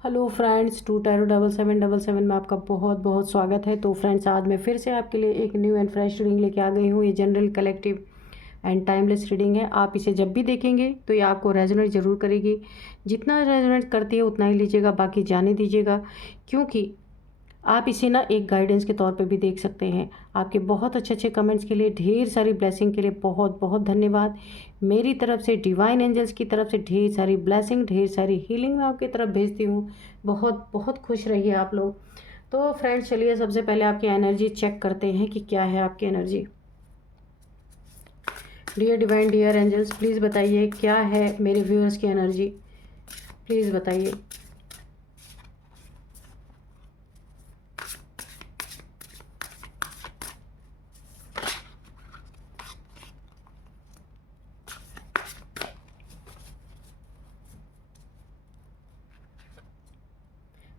Hello friends, 2 टायरो 7777 में आपका बहुत बहुत स्वागत है। तो फ्रेंड्स, आज मैं फिर से आपके लिए एक न्यू एंड फ्रेश रीडिंग लेके आ गई हूँ। ये general, collective and timeless reading है। आप इसे जब भी देखेंगे तो ये आपको रेजोनेट ज़रूर करेगी। जितना रेजोनेट करती है उतना ही लीजिएगा, बाकी जाने दीजिएगा, क्योंकि आप इसे ना एक गाइडेंस के तौर पे भी देख सकते हैं। आपके बहुत अच्छे अच्छे कमेंट्स के लिए, ढेर सारी ब्लेसिंग के लिए बहुत बहुत धन्यवाद। मेरी तरफ से, डिवाइन एंजल्स की तरफ से ढेर सारी ब्लेसिंग, ढेर सारी हीलिंग मैं आपकी तरफ भेजती हूँ। बहुत बहुत खुश रहिए आप लोग। तो फ्रेंड्स, चलिए सबसे पहले आपकी एनर्जी चेक करते हैं कि क्या है आपकी energy. Dear divine, dear angels, please बताइए क्या है मेरे व्यूअर्स की एनर्जी। प्लीज़ बताइए।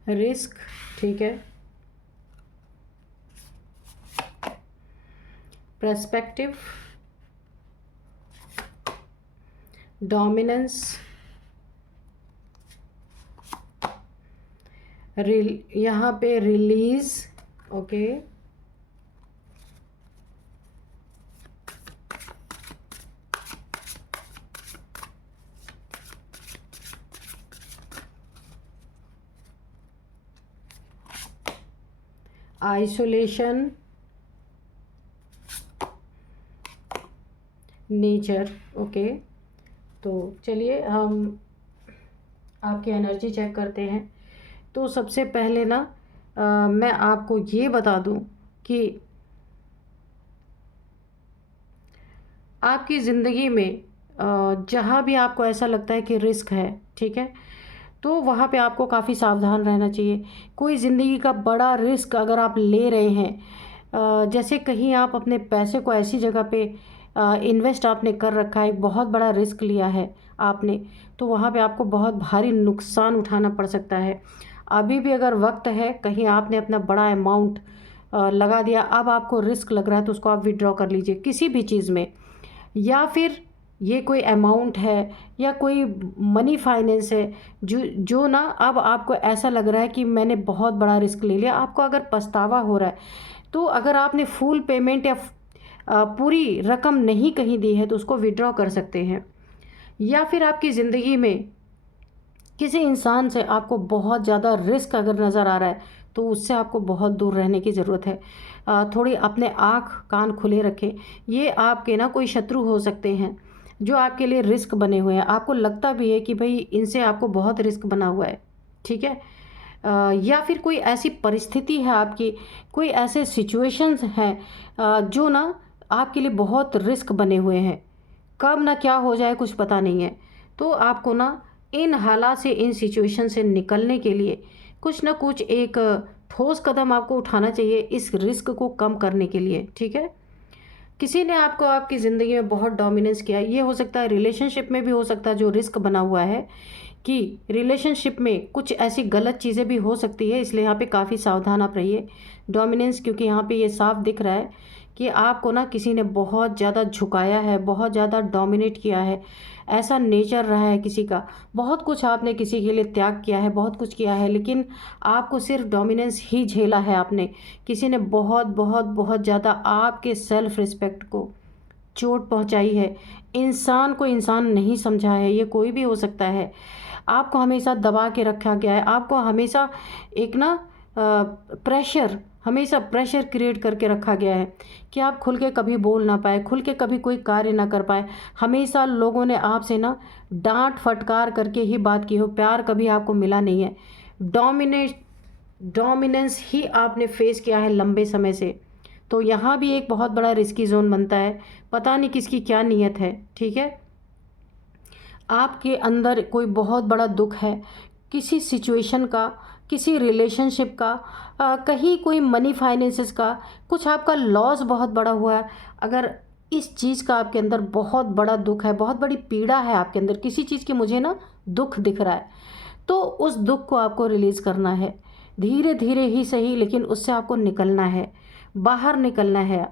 रिस्क, ठीक है। पर्सपेक्टिव, डोमिनेंस, यहाँ पे release, okay, isolation, nature, okay. तो चलिए हम आपकी एनर्जी चेक करते हैं। तो सबसे पहले ना मैं आपको ये बता दूं कि आपकी ज़िंदगी में जहाँ भी आपको ऐसा लगता है कि रिस्क है, ठीक है, तो वहाँ पे आपको काफ़ी सावधान रहना चाहिए। कोई ज़िंदगी का बड़ा रिस्क अगर आप ले रहे हैं, जैसे कहीं आप अपने पैसे को ऐसी जगह पे इन्वेस्ट आपने कर रखा है, एक बहुत बड़ा रिस्क लिया है आपने, तो वहाँ पे आपको बहुत भारी नुकसान उठाना पड़ सकता है। अभी भी अगर वक्त है, कहीं आपने अपना बड़ा अमाउंट लगा दिया, अब आपको रिस्क लग रहा है, तो उसको आप विड्रॉ कर लीजिए किसी भी चीज़ में। या फिर ये कोई अमाउंट है या कोई मनी फाइनेंस है जो जो ना अब आपको ऐसा लग रहा है कि मैंने बहुत बड़ा रिस्क ले लिया, आपको अगर पछतावा हो रहा है, तो अगर आपने फुल पेमेंट या पूरी रकम नहीं कहीं दी है तो उसको विड्रॉ कर सकते हैं। या फिर आपकी ज़िंदगी में किसी इंसान से आपको बहुत ज़्यादा रिस्क अगर नज़र आ रहा है, तो उससे आपको बहुत दूर रहने की ज़रूरत है। थोड़ी अपने आँख कान खुले रखें। ये आपके ना कोई शत्रु हो सकते हैं जो आपके लिए रिस्क बने हुए हैं। आपको लगता भी है कि भाई इनसे आपको बहुत रिस्क बना हुआ है, ठीक है। या फिर कोई ऐसी परिस्थिति है आपकी, कोई ऐसे सिचुएशंस हैं जो ना आपके लिए बहुत रिस्क बने हुए हैं। कब ना क्या हो जाए कुछ पता नहीं है। तो आपको ना इन हालात से, इन सिचुएशन से निकलने के लिए कुछ ना कुछ एक ठोस कदम आपको उठाना चाहिए इस रिस्क को कम करने के लिए, ठीक है। किसी ने आपको आपकी ज़िंदगी में बहुत डोमिनेंस किया, ये हो सकता है रिलेशनशिप में भी हो सकता है, जो रिस्क बना हुआ है कि रिलेशनशिप में कुछ ऐसी गलत चीज़ें भी हो सकती है, इसलिए यहाँ पे काफ़ी सावधान आप रहिए। डोमिनेंस, क्योंकि यहाँ पे ये साफ दिख रहा है कि आपको ना किसी ने बहुत ज़्यादा झुकाया है, बहुत ज़्यादा डोमिनेट किया है, ऐसा नेचर रहा है किसी का। बहुत कुछ आपने किसी के लिए त्याग किया है, बहुत कुछ किया है, लेकिन आपको सिर्फ डोमिनेंस ही झेला है आपने। किसी ने बहुत बहुत बहुत ज़्यादा आपके सेल्फ रिस्पेक्ट को चोट पहुंचाई है, इंसान को इंसान नहीं समझा है, ये कोई भी हो सकता है। आपको हमेशा दबा के रखा गया है, आपको हमेशा एक ना प्रेशर, हमेशा प्रेशर क्रिएट करके रखा गया है कि आप खुल के कभी बोल ना पाए, खुल के कभी कोई कार्य ना कर पाए। हमेशा लोगों ने आपसे ना डांट फटकार करके ही बात की हो, प्यार कभी आपको मिला नहीं है। डोमिनेंस ही आपने फेस किया है लंबे समय से। तो यहाँ भी एक बहुत बड़ा रिस्की जोन बनता है। पता नहीं किसकी क्या नीयत है, ठीक है। आपके अंदर कोई बहुत बड़ा दुख है, किसी सिचुएशन का, किसी रिलेशनशिप का, कहीं कोई मनी फाइनेंसेस का, कुछ आपका लॉस बहुत बड़ा हुआ है। अगर इस चीज़ का आपके अंदर बहुत बड़ा दुख है, बहुत बड़ी पीड़ा है आपके अंदर, किसी चीज़ की मुझे ना दुख दिख रहा है, तो उस दुख को आपको रिलीज़ करना है। धीरे धीरे ही सही, लेकिन उससे आपको निकलना है, बाहर निकलना है।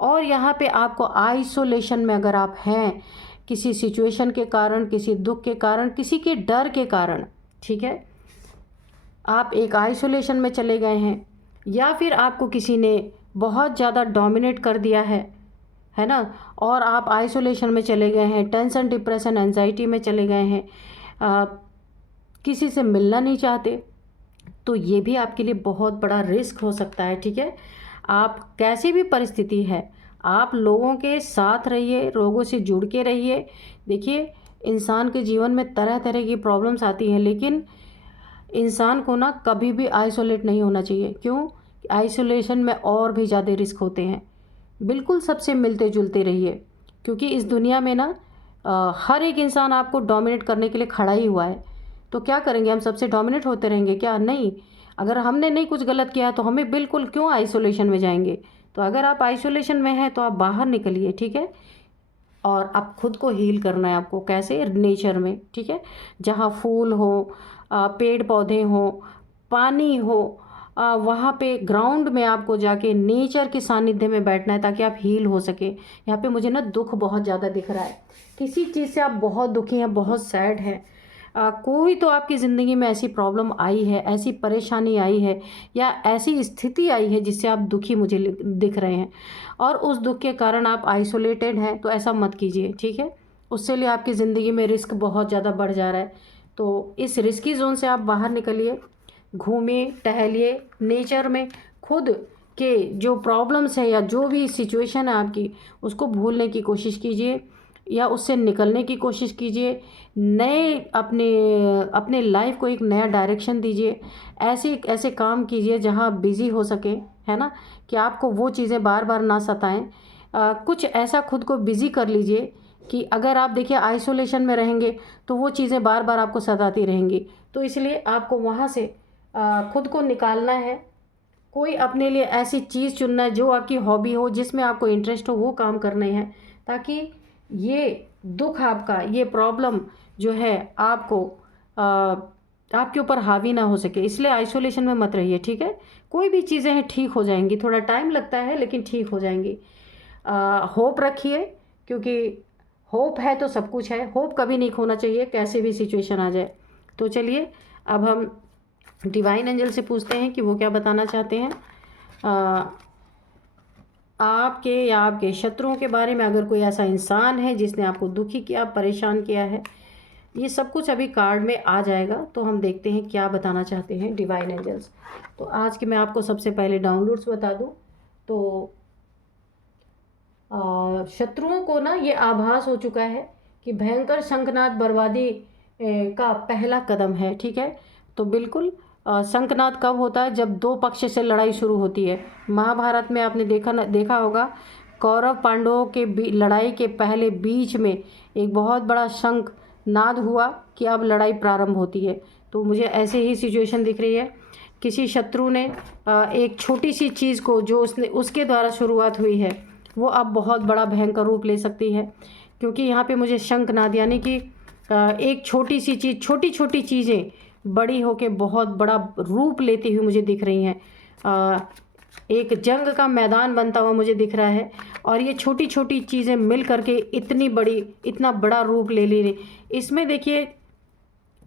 और यहाँ पे आपको आइसोलेशन में अगर आप हैं, किसी सिचुएशन के कारण, किसी दुख के कारण, किसी के डर के कारण, ठीक है, आप एक आइसोलेशन में चले गए हैं, या फिर आपको किसी ने बहुत ज़्यादा डोमिनेट कर दिया है ना, और आप आइसोलेशन में चले गए हैं, टेंशन, डिप्रेशन, एंजाइटी में चले गए हैं, किसी से मिलना नहीं चाहते, तो ये भी आपके लिए बहुत बड़ा रिस्क हो सकता है। ठीक है, आप कैसी भी परिस्थिति है, आप लोगों के साथ रहिए, लोगों से जुड़ के रहिए। देखिए, इंसान के जीवन में तरह तरह की प्रॉब्लम्स आती हैं, लेकिन इंसान को ना कभी भी आइसोलेट नहीं होना चाहिए। क्यों? आइसोलेशन में और भी ज़्यादा रिस्क होते हैं। बिल्कुल सबसे मिलते जुलते रहिए, क्योंकि इस दुनिया में ना हर एक इंसान आपको डोमिनेट करने के लिए खड़ा ही हुआ है। तो क्या करेंगे, हम सबसे डोमिनेट होते रहेंगे क्या? नहीं। अगर हमने नहीं कुछ गलत किया तो हमें बिल्कुल क्यों आइसोलेशन में जाएंगे। तो अगर आप आइसोलेशन में हैं तो आप बाहर निकलिए। ठीक है, और आप खुद को हील करना है आपको। कैसे? नेचर में। ठीक है, जहाँ फूल हो, पेड़ पौधे हो, पानी हो, वहाँ पे ग्राउंड में आपको जाके नेचर के सानिध्य में बैठना है, ताकि आप हील हो सके। यहाँ पे मुझे ना दुख बहुत ज़्यादा दिख रहा है, किसी चीज़ से आप बहुत दुखी हैं, बहुत सैड हैं। कोई तो आपकी ज़िंदगी में ऐसी प्रॉब्लम आई है, ऐसी परेशानी आई है, या ऐसी स्थिति आई है जिससे आप दुखी मुझे दिख रहे हैं, और उस दुख के कारण आप आइसोलेटेड हैं। तो ऐसा मत कीजिए। ठीक है, उससे लिए आपकी ज़िंदगी में रिस्क बहुत ज़्यादा बढ़ जा रहा है। तो इस रिस्की जोन से आप बाहर निकलिए, घूमिए, टहलिए नेचर में, खुद के जो प्रॉब्लम्स है या जो भी सिचुएशन है आपकी, उसको भूलने की कोशिश कीजिए या उससे निकलने की कोशिश कीजिए। नए अपने लाइफ को एक नया डायरेक्शन दीजिए। ऐसे ऐसे काम कीजिए जहाँ आप बिज़ी हो सके, है ना, कि आपको वो चीज़ें बार बार ना सताएं। कुछ ऐसा खुद को बिज़ी कर लीजिए कि अगर आप देखिए आइसोलेशन में रहेंगे तो वो चीज़ें बार बार आपको सताती रहेंगी। तो इसलिए आपको वहाँ से खुद को निकालना है। कोई अपने लिए ऐसी चीज़ चुनना है जो आपकी हॉबी हो, जिसमें आपको इंटरेस्ट हो, वो काम करने हैं, ताकि ये दुख आपका, ये प्रॉब्लम जो है आपको आपके ऊपर हावी ना हो सके। इसलिए आइसोलेशन में मत रहिए। ठीक है, कोई भी चीज़ें हैं ठीक हो जाएंगी, थोड़ा टाइम लगता है लेकिन ठीक हो जाएंगी। होप रखिए, क्योंकि होप है तो सब कुछ है। होप कभी नहीं खोना चाहिए, कैसे भी सिचुएशन आ जाए। तो चलिए अब हम डिवाइन एंजल से पूछते हैं कि वो क्या बताना चाहते हैं आपके या आपके शत्रुओं के बारे में। अगर कोई ऐसा इंसान है जिसने आपको दुखी किया, परेशान किया है, ये सब कुछ अभी कार्ड में आ जाएगा। तो हम देखते हैं क्या बताना चाहते हैं डिवाइन एंजल्स। तो आज के मैं आपको सबसे पहले डाउनलोड्स बता दूं तो शत्रुओं को ना ये आभास हो चुका है कि भयंकर शंखनाद बर्बादी का पहला कदम है। ठीक है, तो बिल्कुल शंखनाद कब होता है? जब दो पक्ष से लड़ाई शुरू होती है। महाभारत में आपने देखा होगा, कौरव पांडवों के लड़ाई के पहले बीच में एक बहुत बड़ा शंख नाद हुआ कि अब लड़ाई प्रारंभ होती है। तो मुझे ऐसे ही सिचुएशन दिख रही है। किसी शत्रु ने एक छोटी सी चीज़ को जो उसके द्वारा शुरुआत हुई है, वो अब बहुत बड़ा भयंकर रूप ले सकती है। क्योंकि यहाँ पे मुझे शंखनाद यानी कि एक छोटी सी चीज़, छोटी छोटी चीज़ें बड़ी होके बहुत बड़ा रूप लेती हुई मुझे दिख रही हैं। एक जंग का मैदान बनता हुआ मुझे दिख रहा है, और ये छोटी छोटी चीज़ें मिल करके इतना बड़ा रूप ले रही। इसमें देखिए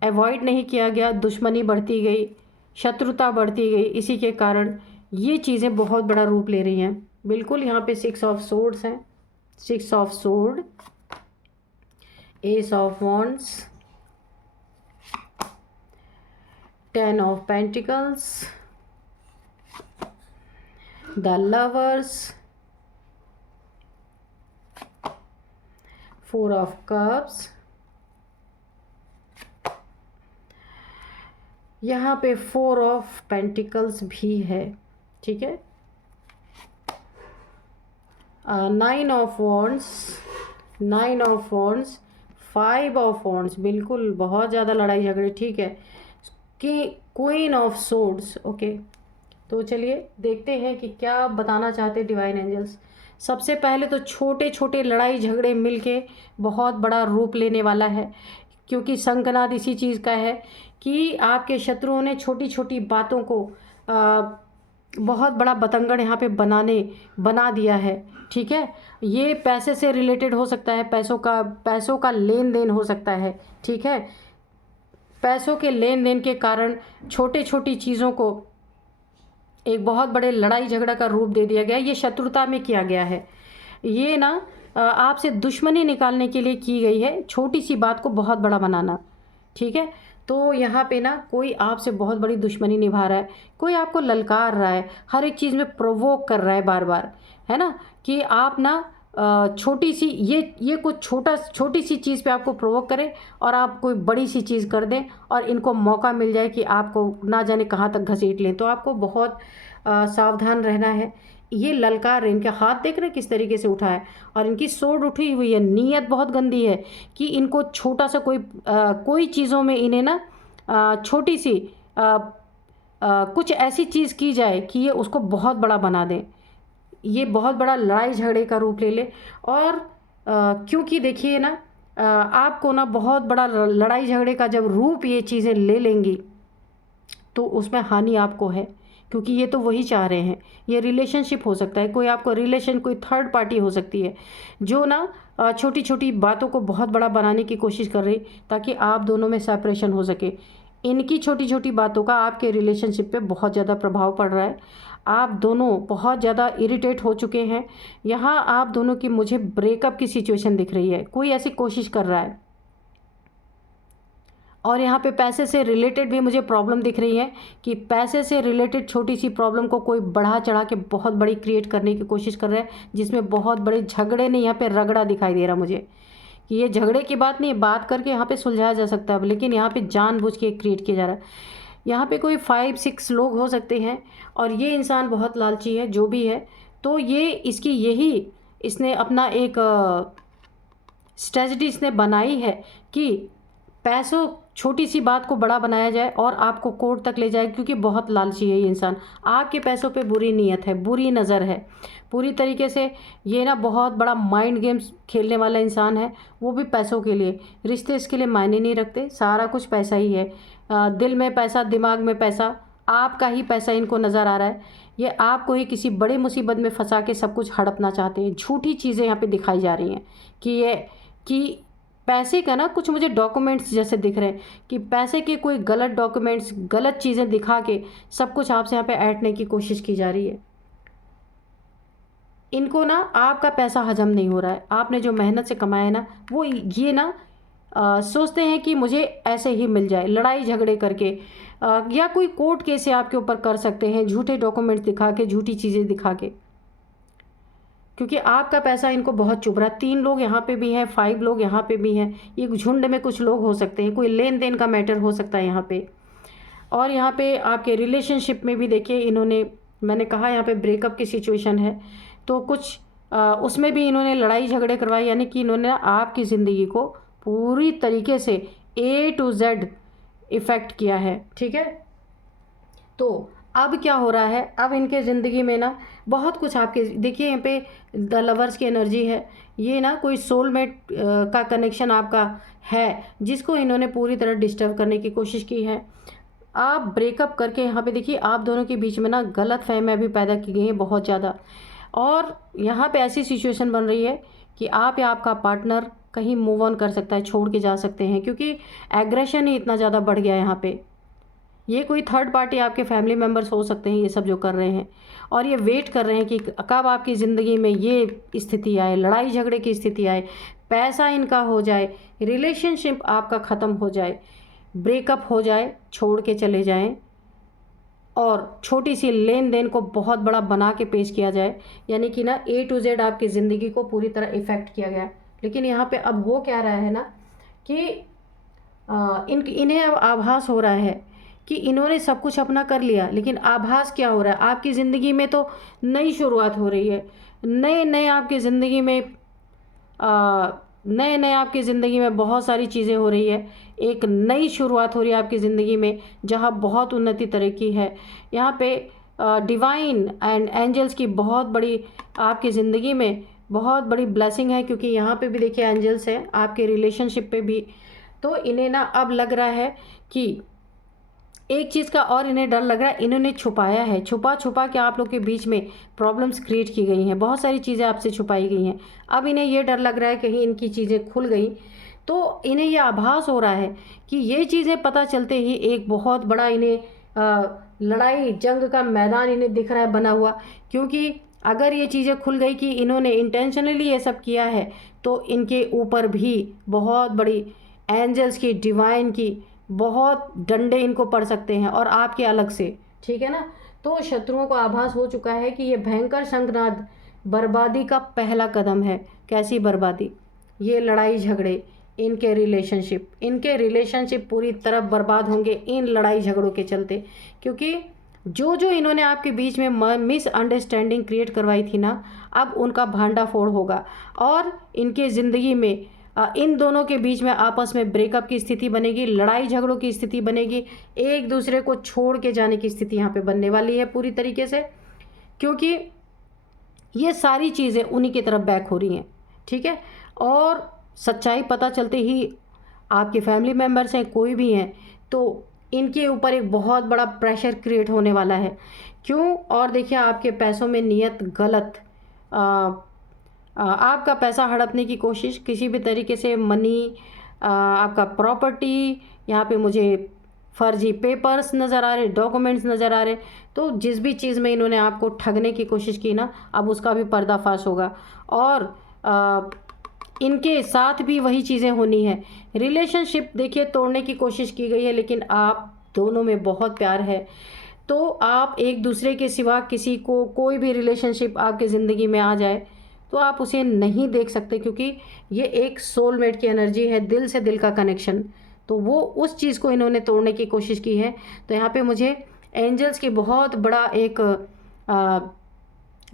अवॉइड नहीं किया गया, दुश्मनी बढ़ती गई, शत्रुता बढ़ती गई। इसी के कारण ये चीज़ें बहुत बड़ा रूप ले रही हैं। बिल्कुल यहाँ पे 6 ऑफ सोर्ड्स हैं, 6 of sword, S of wands, 10 of Pentacles, the Lovers, 4 of Cups, यहाँ पे 4 of Pentacles भी है। ठीक है, 9 of Wands, 9 of Wands, 5 of Wands, बिल्कुल बहुत ज़्यादा लड़ाई झगड़े। ठीक है, कि क्वीन ऑफ सोर्ड्स। ओके, तो चलिए देखते हैं कि क्या बताना चाहते हैं डिवाइन एंजल्स। सबसे पहले तो छोटे छोटे लड़ाई झगड़े मिलके बहुत बड़ा रूप लेने वाला है, क्योंकि शंखनाद इसी चीज़ का है कि आपके शत्रुओं ने छोटी छोटी बातों को बहुत बड़ा बतंगड़ यहाँ पे बना दिया है। ठीक है, ये पैसे से रिलेटेड हो सकता है, पैसों का लेन देन हो सकता है। ठीक है, पैसों के लेन देन के कारण छोटे छोटी चीज़ों को एक बहुत बड़े लड़ाई झगड़ा का रूप दे दिया गया। ये शत्रुता में किया गया है। ये ना आपसे दुश्मनी निकालने के लिए की गई है, छोटी सी बात को बहुत बड़ा बनाना। ठीक है, तो यहाँ पे ना कोई आपसे बहुत बड़ी दुश्मनी निभा रहा है, कोई आपको ललकार रहा है, हर एक चीज़ में प्रोवोक कर रहा है बार बार, है ना, कि आप ना छोटी सी ये कुछ छोटी सी चीज़ पे आपको प्रोवोक करें और आप कोई बड़ी सी चीज़ कर दें और इनको मौका मिल जाए कि आपको ना जाने कहाँ तक घसीट लें। तो आपको बहुत सावधान रहना है। ये ललकार, इनके हाथ देख रहे किस तरीके से उठा है और इनकी सोड उठी हुई है, नीयत बहुत गंदी है कि इनको छोटा सा कोई चीज़ों में इन्हें ना छोटी सी कुछ ऐसी चीज़ की जाए कि ये उसको बहुत बड़ा बना दें, ये बहुत बड़ा लड़ाई झगड़े का रूप ले ले। और क्योंकि देखिए ना आपको ना बहुत बड़ा लड़ाई झगड़े का जब रूप ये चीज़ें ले लेंगी तो उसमें हानि आपको है, क्योंकि ये तो वही चाह रहे हैं। ये रिलेशनशिप हो सकता है, कोई आपको रिलेशन, कोई थर्ड पार्टी हो सकती है जो ना छोटी छोटी बातों को बहुत बड़ा बनाने की कोशिश कर रही ताकि आप दोनों में सेपरेशन हो सके। इनकी छोटी छोटी बातों का आपके रिलेशनशिप पे बहुत ज़्यादा प्रभाव पड़ रहा है। आप दोनों बहुत ज़्यादा इरिटेट हो चुके हैं। यहाँ आप दोनों की मुझे ब्रेकअप की सिचुएशन दिख रही है, कोई ऐसी कोशिश कर रहा है। और यहाँ पे पैसे से रिलेटेड भी मुझे प्रॉब्लम दिख रही है कि पैसे से रिलेटेड छोटी सी प्रॉब्लम को कोई बढ़ा चढ़ा के बहुत बड़ी क्रिएट करने की कोशिश कर रहा है, जिसमें बहुत बड़े झगड़े नहीं, यहाँ पे रगड़ा दिखाई दे रहा मुझे कि ये झगड़े की बात नहीं है, बात करके यहाँ पे सुलझाया जा सकता है, लेकिन यहाँ पे जानबूझ के क्रिएट किया जा रहा है। यहाँ पे कोई 5-6 लोग हो सकते हैं और ये इंसान बहुत लालची है, जो भी है। तो ये इसने अपना एक स्ट्रेटजी इसने बनाई है कि पैसों, छोटी सी बात को बड़ा बनाया जाए और आपको कोर्ट तक ले जाए, क्योंकि बहुत लालची है ये इंसान। आपके पैसों पे बुरी नीयत है, बुरी नज़र है पूरी तरीके से। ये ना बहुत बड़ा माइंड गेम्स खेलने वाला इंसान है, वो भी पैसों के लिए। रिश्ते इसके लिए मायने नहीं रखते, सारा कुछ पैसा ही है। दिल में पैसा, दिमाग में पैसा, आपका ही पैसा इनको नज़र आ रहा है। ये आपको ही किसी बड़ी मुसीबत में फंसा के सब कुछ हड़पना चाहते हैं। झूठी चीज़ें यहाँ पे दिखाई जा रही हैं कि पैसे का ना कुछ मुझे डॉक्यूमेंट्स जैसे दिख रहे हैं कि पैसे के कोई गलत डॉक्यूमेंट्स, गलत चीज़ें दिखा के सब कुछ आपसे यहाँ पे ऐंठने की कोशिश की जा रही है। इनको ना आपका पैसा हजम नहीं हो रहा है, आपने जो मेहनत से कमाया है ना, वो ये ना सोचते हैं कि मुझे ऐसे ही मिल जाए, लड़ाई झगड़े करके या कोई कोर्ट केस आपके ऊपर कर सकते हैं, झूठे डॉक्यूमेंट्स दिखा के, झूठी चीज़ें दिखा के, क्योंकि आपका पैसा इनको बहुत चुभ रहा है। 3 लोग यहाँ पे भी हैं, 5 लोग यहाँ पे भी हैं, ये झुंड में कुछ लोग हो सकते हैं, कोई लेन देन का मैटर हो सकता है यहाँ पे। और यहाँ पे आपके रिलेशनशिप में भी देखिए इन्होंने, मैंने कहा यहाँ पे ब्रेकअप की सिचुएशन है, तो कुछ उसमें भी इन्होंने लड़ाई झगड़े करवाए, यानी कि इन्होंने आपकी ज़िंदगी को पूरी तरीके से A to Z इफ़ेक्ट किया है। ठीक है, तो अब क्या हो रहा है, अब इनके ज़िंदगी में ना बहुत कुछ आपके, देखिए यहाँ पे द लवर्स की एनर्जी है। ये ना कोई सोलमेट का कनेक्शन आपका है, जिसको इन्होंने पूरी तरह डिस्टर्ब करने की कोशिश की है। आप ब्रेकअप करके यहाँ पे देखिए आप दोनों के बीच में ना गलत फहमियाँ भी पैदा की गई हैं बहुत ज़्यादा। और यहाँ पे ऐसी सिचुएशन बन रही है कि आप या आपका पार्टनर कहीं मूव ऑन कर सकता है, छोड़ के जा सकते हैं, क्योंकि एग्रेशन ही इतना ज़्यादा बढ़ गया है यहाँ पे। ये कोई थर्ड पार्टी आपके फैमिली मेम्बर्स हो सकते हैं, ये सब जो कर रहे हैं, और ये वेट कर रहे हैं कि कब आपकी ज़िंदगी में ये स्थिति आए, लड़ाई झगड़े की स्थिति आए, पैसा इनका हो जाए, रिलेशनशिप आपका ख़त्म हो जाए, ब्रेकअप हो जाए, छोड़ के चले जाएं, और छोटी सी लेन देन को बहुत बड़ा बना के पेश किया जाए, यानी कि ना A to Z आपकी ज़िंदगी को पूरी तरह इफ़ेक्ट किया गया। लेकिन यहाँ पे अब हो क्या रहा है ना कि इन्हें अब आभास हो रहा है कि इन्होंने सब कुछ अपना कर लिया, लेकिन आभास क्या हो रहा है, आपकी ज़िंदगी में तो नई शुरुआत हो रही है, नए आपकी ज़िंदगी में नए आपकी ज़िंदगी में बहुत सारी चीज़ें हो रही है। एक नई शुरुआत हो रही है आपकी ज़िंदगी में, जहाँ बहुत उन्नति तरक्की है। यहाँ पे डिवाइन एंड एंजल्स की बहुत बड़ी आपकी ज़िंदगी में बहुत बड़ी ब्लेसिंग है, क्योंकि यहाँ पे भी देखिए एंजल्स हैं आपके रिलेशनशिप पे भी। तो इन्हें ना अब लग रहा है कि एक चीज़ का और इन्हें डर लग रहा है, इन्होंने छुपाया है, छुपा के आप लोग के बीच में प्रॉब्लम्स क्रिएट की गई हैं, बहुत सारी चीज़ें आपसे छुपाई गई हैं। अब इन्हें ये डर लग रहा है कहीं इनकी चीज़ें खुल गई तो इन्हें ये आभास हो रहा है कि ये चीज़ें पता चलते ही एक बहुत बड़ा इन्हें लड़ाई जंग का मैदान इन्हें दिख रहा है बना हुआ। क्योंकि अगर ये चीज़ें खुल गई कि इन्होंने इंटेंशनली ये सब किया है, तो इनके ऊपर भी बहुत बड़ी एंजल्स की, डिवाइन की बहुत डंडे इनको पड़ सकते हैं, और आपके अलग से, ठीक है ना। तो शत्रुओं को आभास हो चुका है कि ये भयंकर शंखनाद बर्बादी का पहला कदम है। कैसी बर्बादी? ये लड़ाई झगड़े, इनके रिलेशनशिप पूरी तरह बर्बाद होंगे इन लड़ाई झगड़ों के चलते। क्योंकि जो जो इन्होंने आपके बीच में मिसअंडरस्टैंडिंग क्रिएट करवाई थी ना, अब उनका भांडाफोड़ होगा, और इनके ज़िंदगी में इन दोनों के बीच में आपस में ब्रेकअप की स्थिति बनेगी, लड़ाई झगड़ों की स्थिति बनेगी, एक दूसरे को छोड़ के जाने की स्थिति यहाँ पे बनने वाली है पूरी तरीके से। क्योंकि ये सारी चीज़ें उन्हीं की तरफ बैक हो रही हैं, ठीक है। और सच्चाई पता चलते ही आपके फैमिली मेम्बर्स हैं, कोई भी हैं, तो इनके ऊपर एक बहुत बड़ा प्रेशर क्रिएट होने वाला है। क्यों? और देखिए, आपके पैसों में नियत गलत, आपका पैसा हड़पने की कोशिश किसी भी तरीके से, मनी, आपका प्रॉपर्टी, यहाँ पे मुझे फर्जी पेपर्स नज़र आ रहे, डॉक्यूमेंट्स नज़र आ रहे। तो जिस भी चीज़ में इन्होंने आपको ठगने की कोशिश की ना, अब उसका भी पर्दाफाश होगा, और इनके साथ भी वही चीज़ें होनी है। रिलेशनशिप देखिए तोड़ने की कोशिश की गई है, लेकिन आप दोनों में बहुत प्यार है, तो आप एक दूसरे के सिवा किसी को, कोई भी रिलेशनशिप आपके ज़िंदगी में आ जाए तो आप उसे नहीं देख सकते, क्योंकि ये एक सोलमेट की एनर्जी है, दिल से दिल का कनेक्शन। तो वो उस चीज़ को इन्होंने तोड़ने की कोशिश की है। तो यहाँ पे मुझे एंजल्स की बहुत बड़ा एक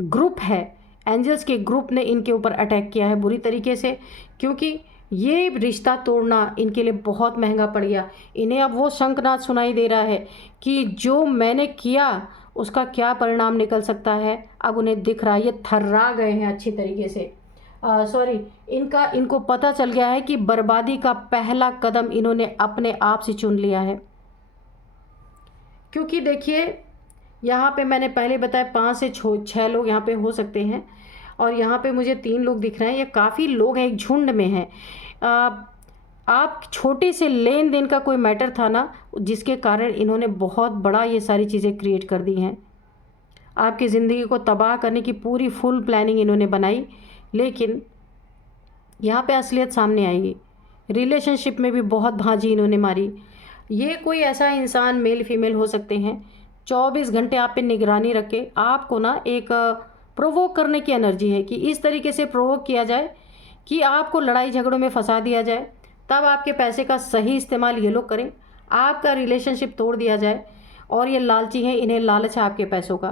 ग्रुप है, एंजल्स के ग्रुप ने इनके ऊपर अटैक किया है बुरी तरीके से। क्योंकि ये रिश्ता तोड़ना इनके लिए बहुत महंगा पड़ गया। इन्हें अब वो शंखनाद सुनाई दे रहा है कि जो मैंने किया उसका क्या परिणाम निकल सकता है। अब उन्हें दिख रहा है, ये थर्रा गए हैं अच्छी तरीके से। इनको पता चल गया है कि बर्बादी का पहला कदम इन्होंने अपने आप से चुन लिया है। क्योंकि देखिए, यहाँ पे मैंने पहले बताया 5 से 6 लोग यहाँ पे हो सकते हैं, और यहाँ पे मुझे 3 लोग दिख रहे हैं। ये काफ़ी लोग हैं, एक झुंड में हैं। आप छोटे से लेन देन का कोई मैटर था ना, जिसके कारण इन्होंने बहुत बड़ा ये सारी चीज़ें क्रिएट कर दी हैं। आपकी ज़िंदगी को तबाह करने की पूरी फुल प्लानिंग इन्होंने बनाई, लेकिन यहाँ पे असलियत सामने आएगी। रिलेशनशिप में भी बहुत भाजी इन्होंने मारी। ये कोई ऐसा इंसान, मेल फीमेल हो सकते हैं, 24 घंटे आप पे निगरानी रखे, आपको ना एक प्रोवोक करने की एनर्जी है कि इस तरीके से प्रोवोक किया जाए कि आपको लड़ाई झगड़ों में फंसा दिया जाए, तब आपके पैसे का सही इस्तेमाल ये लोग करें, आपका रिलेशनशिप तोड़ दिया जाए। और ये लालची हैं, इन्हें लालच है आपके पैसों का,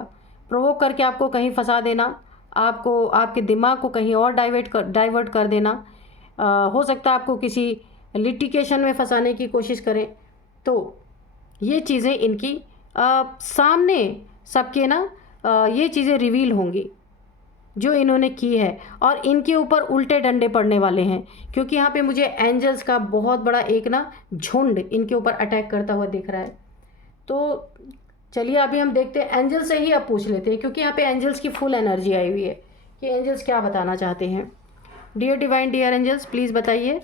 प्रोवोक करके आपको कहीं फंसा देना, आपको, आपके दिमाग को कहीं और डाइवर्ट कर देना। हो सकता है आपको किसी लिटिगेशन में फंसाने की कोशिश करें। तो ये चीज़ें इनकी सामने सबके ना ये चीज़ें रिवील होंगी जो इन्होंने की है, और इनके ऊपर उल्टे डंडे पड़ने वाले हैं। क्योंकि यहाँ पे मुझे एंजल्स का बहुत बड़ा एक ना झुंड इनके ऊपर अटैक करता हुआ दिख रहा है। तो चलिए अभी हम देखते हैं, एंजल से ही अब पूछ लेते हैं, क्योंकि यहाँ पे एंजल्स की फुल एनर्जी आई हुई है कि एंजल्स क्या बताना चाहते हैं। Dear divine, dear angels, please बताइए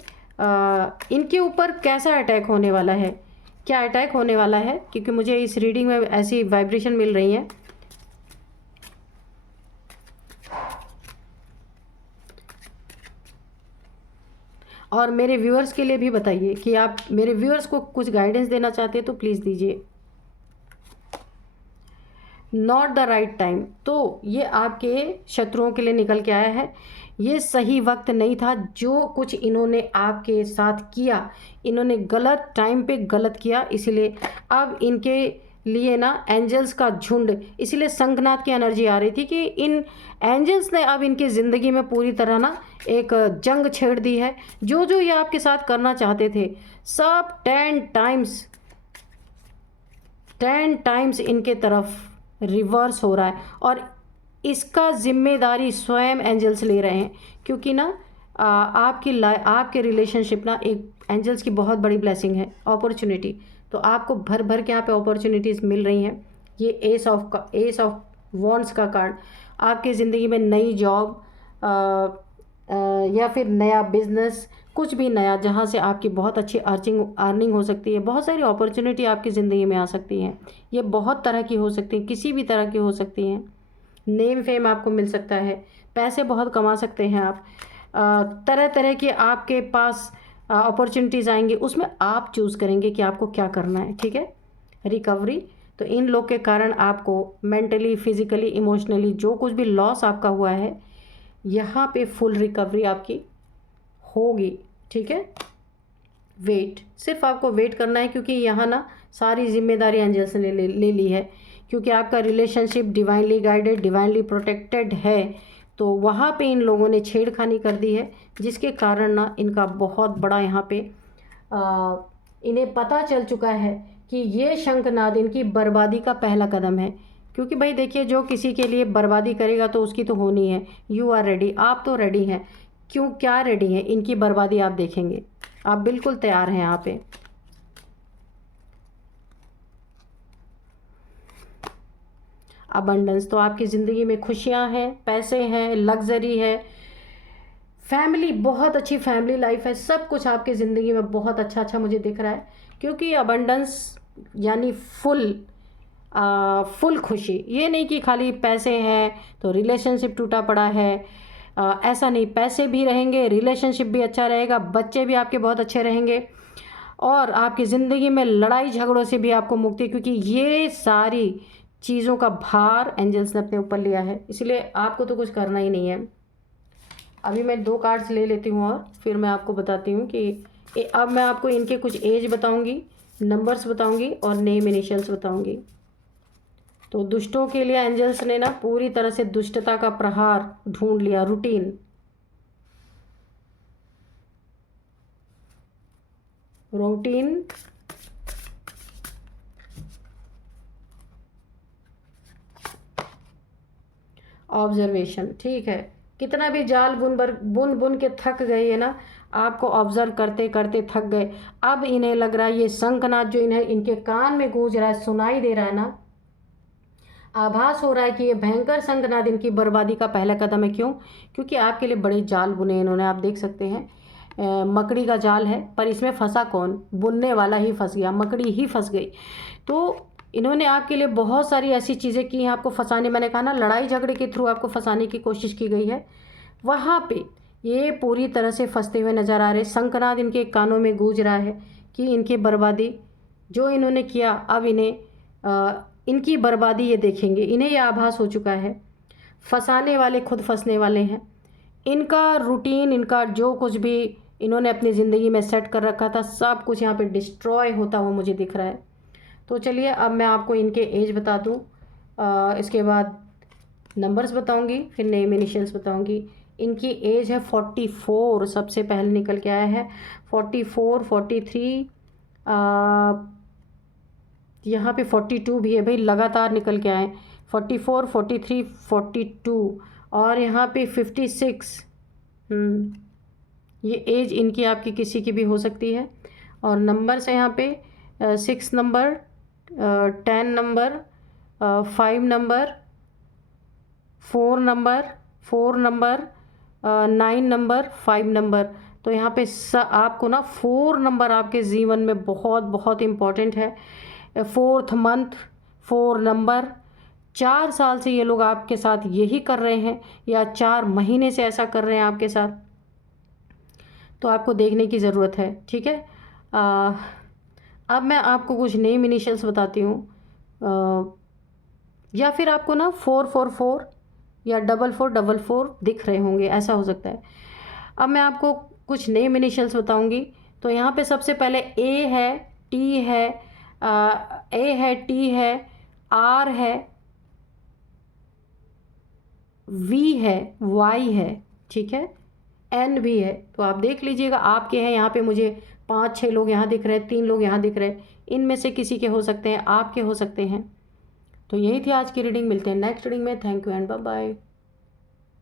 इनके ऊपर कैसा अटैक होने वाला है, क्या अटैक होने वाला है, क्योंकि मुझे इस रीडिंग में ऐसी वाइब्रेशन मिल रही है। और मेरे व्यूअर्स के लिए भी बताइए कि आप मेरे व्यूअर्स को कुछ गाइडेंस देना चाहते हैं तो प्लीज़ दीजिए। नॉट द राइट टाइम, तो ये आपके शत्रुओं के लिए निकल के आया है। ये सही वक्त नहीं था। जो कुछ इन्होंने आपके साथ किया, इन्होंने गलत टाइम पे गलत किया, इसीलिए अब इनके लिए ना एंजल्स का झुंड, इसीलिए शंखनाद की एनर्जी आ रही थी कि इन एंजल्स ने अब इनकी ज़िंदगी में पूरी तरह ना एक जंग छेड़ दी है। जो जो ये आपके साथ करना चाहते थे सब 10 टाइम्स इनके तरफ रिवर्स हो रहा है, और इसका जिम्मेदारी स्वयं एंजल्स ले रहे हैं। क्योंकि ना आपके रिलेशनशिप ना एक एंजल्स की बहुत बड़ी ब्लेसिंग है, अपॉर्चुनिटी। तो आपको भर भर के यहाँ पे अपॉर्चुनिटीज़ मिल रही हैं। ये एस ऑफ वॉन्ड्स का कार्ड आपकी ज़िंदगी में नई जॉब या फिर नया बिजनेस, कुछ भी नया जहाँ से आपकी बहुत अच्छी अर्निंग हो सकती है, बहुत सारी अपॉर्चुनिटी आपकी ज़िंदगी में आ सकती हैं। ये बहुत तरह की हो सकती हैं, किसी भी तरह की हो सकती हैं। नेम फेम आपको मिल सकता है, पैसे बहुत कमा सकते हैं आप, तरह तरह के आपके पास अपॉर्चुनिटीज़ आएंगी, उसमें आप चूज़ करेंगे कि आपको क्या करना है। ठीक है। रिकवरी, तो इन लोग के कारण आपको मेंटली, फिजिकली, इमोशनली जो कुछ भी लॉस आपका हुआ है, यहाँ पे फुल रिकवरी आपकी होगी। ठीक है। वेट, सिर्फ आपको वेट करना है, क्योंकि यहाँ ना सारी जिम्मेदारी एंजल्स ने ले ली है, क्योंकि आपका relationship divinely guided, divinely protected है। तो वहाँ पे इन लोगों ने छेड़खानी कर दी है, जिसके कारण ना इनका बहुत बड़ा यहाँ पे इन्हें पता चल चुका है कि ये शंखनाद इनकी बर्बादी का पहला कदम है। क्योंकि भाई देखिए, जो किसी के लिए बर्बादी करेगा तो उसकी तो होनी है। यू आर रेडी, आप तो रेडी हैं। क्यों, क्या रेडी हैं? इनकी बर्बादी आप देखेंगे, आप बिल्कुल तैयार हैं यहाँ पे। अबंडेंस, तो आपकी ज़िंदगी में खुशियाँ हैं, पैसे हैं, लग्जरी है, फैमिली, बहुत अच्छी फैमिली लाइफ है, सब कुछ आपकी ज़िंदगी में बहुत अच्छा अच्छा मुझे दिख रहा है। क्योंकि अबंडेंस यानी फुल खुशी। ये नहीं कि खाली पैसे हैं तो रिलेशनशिप टूटा पड़ा है, ऐसा नहीं। पैसे भी रहेंगे, रिलेशनशिप भी अच्छा रहेगा, बच्चे भी आपके बहुत अच्छे रहेंगे, और आपकी ज़िंदगी में लड़ाई झगड़ों से भी आपको मुक्ति, क्योंकि ये सारी चीज़ों का भार एंजल्स ने अपने ऊपर लिया है। इसलिए आपको तो कुछ करना ही नहीं है। अभी मैं 2 कार्ड्स ले लेती हूँ और फिर मैं आपको बताती हूँ कि अब मैं आपको इनके कुछ एज बताऊँगी, नंबर्स बताऊँगी और नेम इनिशियल्स बताऊँगी। तो दुष्टों के लिए एंजल्स ने ना पूरी तरह से दुष्टता का प्रहार ढूंढ लिया, रूटीन। ऑब्जर्वेशन। ठीक है, कितना भी जाल बुन बुन के थक गए है ना, आपको ऑब्जर्व करते करते थक गए। अब इन्हें लग रहा है ये शंखनाद जो इन्हें इनके कान में गूंज रहा है, सुनाई दे रहा है ना, आभास हो रहा है कि ये भयंकर शंखनाद इनकी बर्बादी का पहला कदम है। क्यों? क्योंकि आपके लिए बड़े जाल बुने इन्होंने, आप देख सकते हैं। मकड़ी का जाल है, पर इसमें फंसा कौन? बुनने वाला ही फंस गया, मकड़ी ही फंस गई। तो इन्होंने आपके लिए बहुत सारी ऐसी चीज़ें की हैं आपको फंसाने। मैंने कहा ना, लड़ाई झगड़े के थ्रू आपको फंसाने की कोशिश की गई है। वहाँ पे ये पूरी तरह से फंसते हुए नज़र आ रहे। शंखनाद इनके कानों में गूंज रहा है कि इनकी बर्बादी जो इन्होंने किया, अब इनकी बर्बादी ये देखेंगे। इन्हें यह आभास हो चुका है, फंसाने वाले खुद फंसने वाले हैं। इनका रूटीन, इनका जो कुछ भी इन्होंने अपनी ज़िंदगी में सेट कर रखा था, सब कुछ यहाँ पे डिस्ट्रॉय होता हुआ मुझे दिख रहा है। तो चलिए अब मैं आपको इनके एज बता दूँ, इसके बाद नंबर्स बताऊंगी, फिर नेम इनिशियल्स बताऊंगी। इनकी एज है 44, सबसे पहले निकल के आया है 44, 43, यहाँ पे 42 भी है भाई, लगातार निकल के आए। 44, 43, 42 और यहाँ पे 56। ये एज इनकी आपकी किसी की भी हो सकती है। और नंबर्स है यहाँ पे 6 number, 10 number, 5 number, 4 number, 4 number, 9 number, 5 number. तो यहाँ पे आपको ना 4 नंबर आपके जीवन में बहुत बहुत इम्पॉर्टेंट है। 4th month, 4 number. 4 साल से ये लोग आपके साथ यही कर रहे हैं, या 4 महीने से ऐसा कर रहे हैं आपके साथ, तो आपको देखने की ज़रूरत है। ठीक है। अब मैं आपको कुछ नेम इनिशियल्स बताती हूँ, या फिर आपको ना 444 या 4444 दिख रहे होंगे, ऐसा हो सकता है। अब मैं आपको कुछ नेम इनिशियल्स बताऊंगी। तो यहाँ पे सबसे पहले ए है, टी है, ए है, टी है, आर है, वी है, वाई है, ठीक है, एन भी है। तो आप देख लीजिएगा आपके हैं। यहाँ पे मुझे 5-6 लोग यहाँ दिख रहे हैं, 3 लोग यहाँ दिख रहे हैं। इनमें से किसी के हो सकते हैं, आपके हो सकते हैं। तो यही थी आज की रीडिंग। मिलते हैं नेक्स्ट रीडिंग में। Thank you and bye bye.